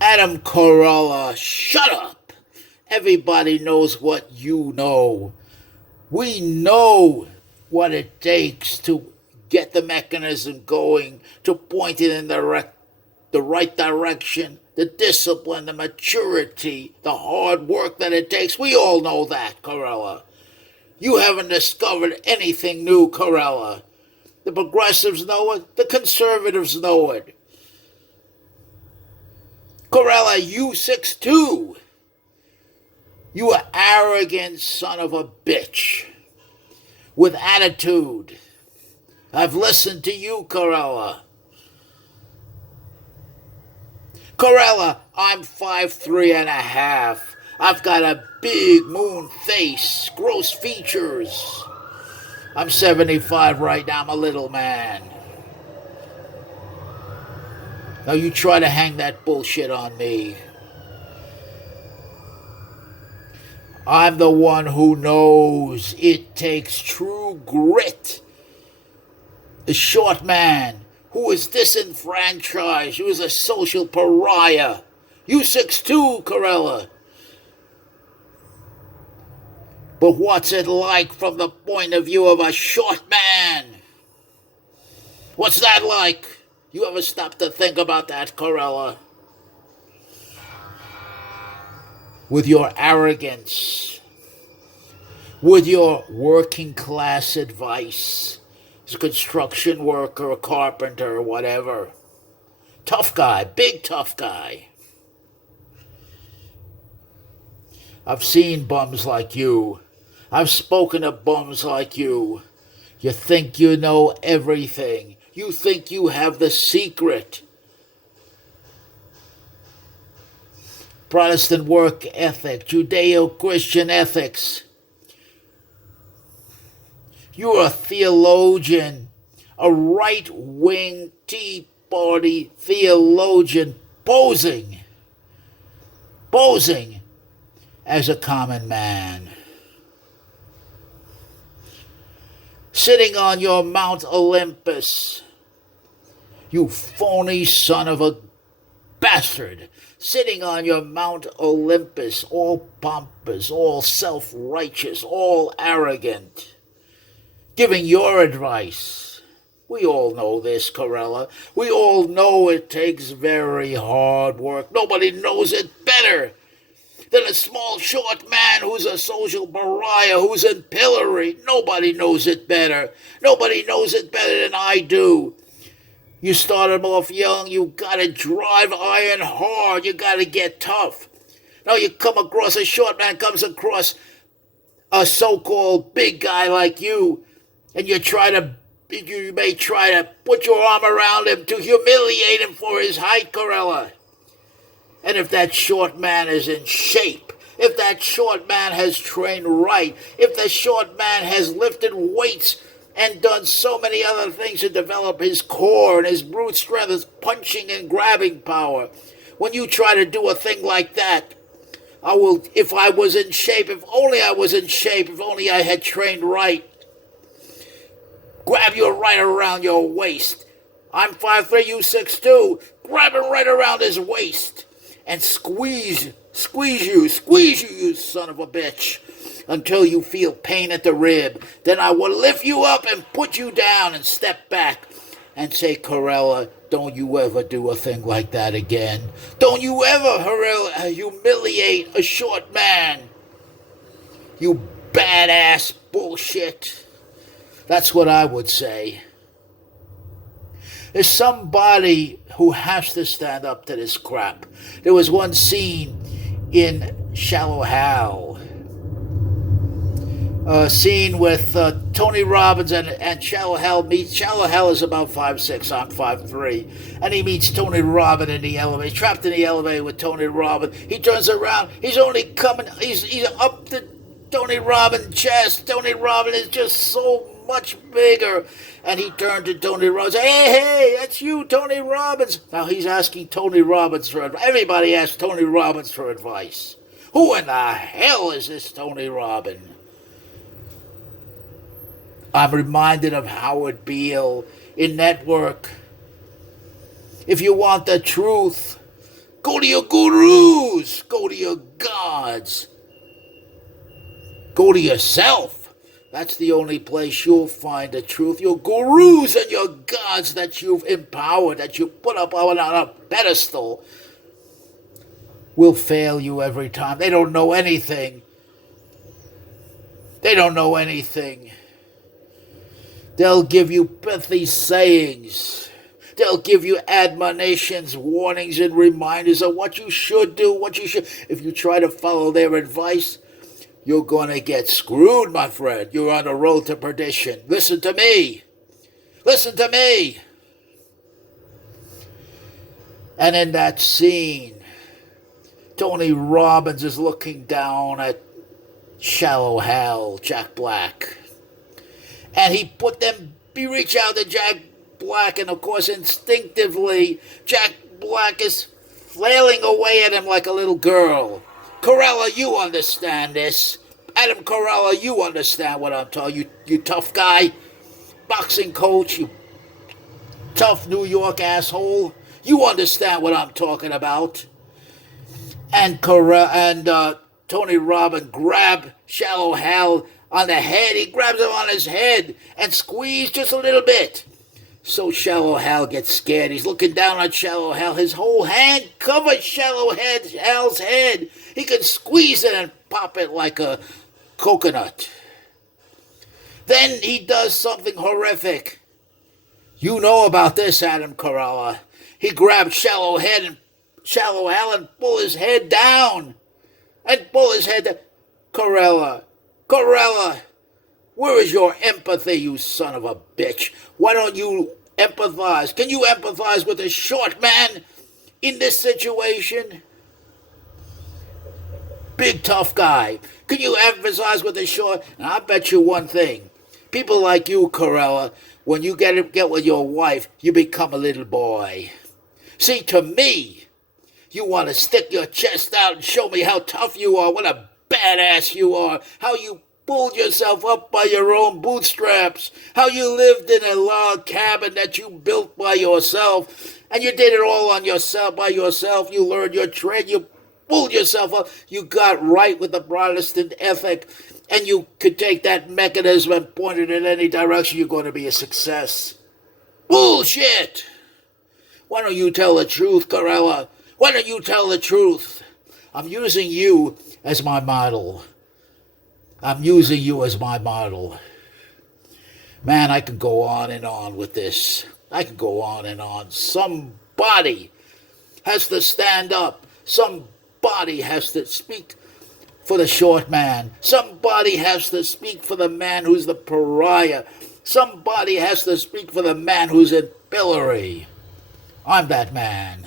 Adam Carolla, shut up. Everybody knows what you know. We know what it takes to get the mechanism going, to point it in the right direction, the discipline, the maturity, the hard work that it takes. We all know that, Corella. You haven't discovered anything new, Corella. The progressives know it, the conservatives know it. Corella, you 6'2". You arrogant son of a bitch. With attitude. I've listened to you, Corella. Corella, I'm 5'3.5". I've got a big moon face, gross features. I'm 75 right now, I'm a little man. Now you try to hang that bullshit on me. I'm the one who knows it takes true grit. A short man who is disenfranchised, who is a social pariah. You 6'2", Corella. But what's it like from the point of view of a short man? What's that like? You ever stop to think about that, Corella? With your arrogance, with your working class advice, as a construction worker, a carpenter, whatever. Tough guy, big tough guy. I've seen bums like you. I've spoken to bums like you. You think you know everything. You think you have the secret. Protestant work ethic, Judeo-Christian ethics. You're a theologian, a right-wing Tea Party theologian posing as a common man. Sitting on your Mount Olympus, you phony son of a bastard, sitting on your Mount Olympus, all pompous, all self-righteous, all arrogant, giving your advice. We all know this, Corella. We all know it takes very hard work. Nobody knows it better than a small, short man who's a social pariah, who's in pillory. Nobody knows it better. Nobody knows it better than I do. You started off young. You gotta drive iron hard. You gotta get tough. Now you come across a short man, comes across a so-called big guy like you, and you may try to put your arm around him to humiliate him for his height, Corella. And if that short man is in shape, if that short man has trained right, if the short man has lifted weights and done so many other things to develop his core and his brute strength, his punching and grabbing power, when you try to do a thing like that, if I was in shape, if only I was in shape, if only I had trained right, grab you right around your waist. I'm 5'3", you 6'2". Grab him right around his waist and squeeze you, you son of a bitch, until you feel pain at the rib. Then I will lift you up and put you down and step back and say, Corella, don't you ever do a thing like that again. Don't you ever humiliate a short man. You badass bullshit. That's what I would say. There's somebody who has to stand up to this crap. There was one scene in Shallow Hal, a scene with Tony Robbins and Shallow Hal meets. Shallow Hal is about 5'6", I'm 5'3", and he meets Tony Robbins in the elevator. He's trapped in the elevator with Tony Robbins. He turns around. He's up to Tony Robbins' chest. Tony Robbins is just so much bigger. And he turned to Tony Robbins and said, hey, that's you, Tony Robbins. Now he's asking Tony Robbins for advice. Everybody asks Tony Robbins for advice. Who in the hell is this Tony Robbins? I'm reminded of Howard Beale in Network. If you want the truth, Go to your gurus. Go to your gods. Go to yourself. That's the only place you'll find the truth. Your gurus and your gods that you've empowered, that you put up on a pedestal, will fail you every time. They don't know anything. They don't know anything. They'll give you pithy sayings. They'll give you admonitions, warnings, and reminders of what you should do, what you should. If you try to follow their advice, you're going to get screwed, my friend. You're on the road to perdition. Listen to me. Listen to me. And in that scene, Tony Robbins is looking down at Shallow Hal, Jack Black. And he reached out to Jack Black, and of course, instinctively, Jack Black is flailing away at him like a little girl. Corella, you understand this. Adam Corella, you understand what I'm telling you. You tough guy, boxing coach, you tough New York asshole. You understand what I'm talking about. And Tony Robbins grabbed Shallow Hal on the head. He grabs him on his head and squeezed just a little bit. So Shallow Hal gets scared. He's looking down on Shallow Hal. His whole hand covers Hal's head. He can squeeze it and pop it like a coconut. Then he does something horrific. You know about this, Adam Carolla. He grabbed Shallow Hal and pull his head down. And pull his head down. Corella, where is your empathy, you son of a bitch? Why don't you empathize? Can you empathize with a short man in this situation? Big tough guy. Can you empathize with a short? And I bet you one thing. People like you, Corella, when you get with your wife, you become a little boy. See, to me, you want to stick your chest out and show me how tough you are, what a badass you are, how you pulled yourself up by your own bootstraps, how you lived in a log cabin that you built by yourself, and you did it all by yourself. You learned your trade, you pulled yourself up, you got right with the Protestant ethic, and you could take that mechanism and point it in any direction. You're going to be a success. Bullshit! Why don't you tell the truth, Corella? Why don't you tell the truth? I'm using you as my model. I'm using you as my model. Man, I can go on and on with this. I can go on and on. Somebody has to stand up. Somebody has to speak for the short man. Somebody has to speak for the man who's the pariah. Somebody has to speak for the man who's in pillory. I'm that man.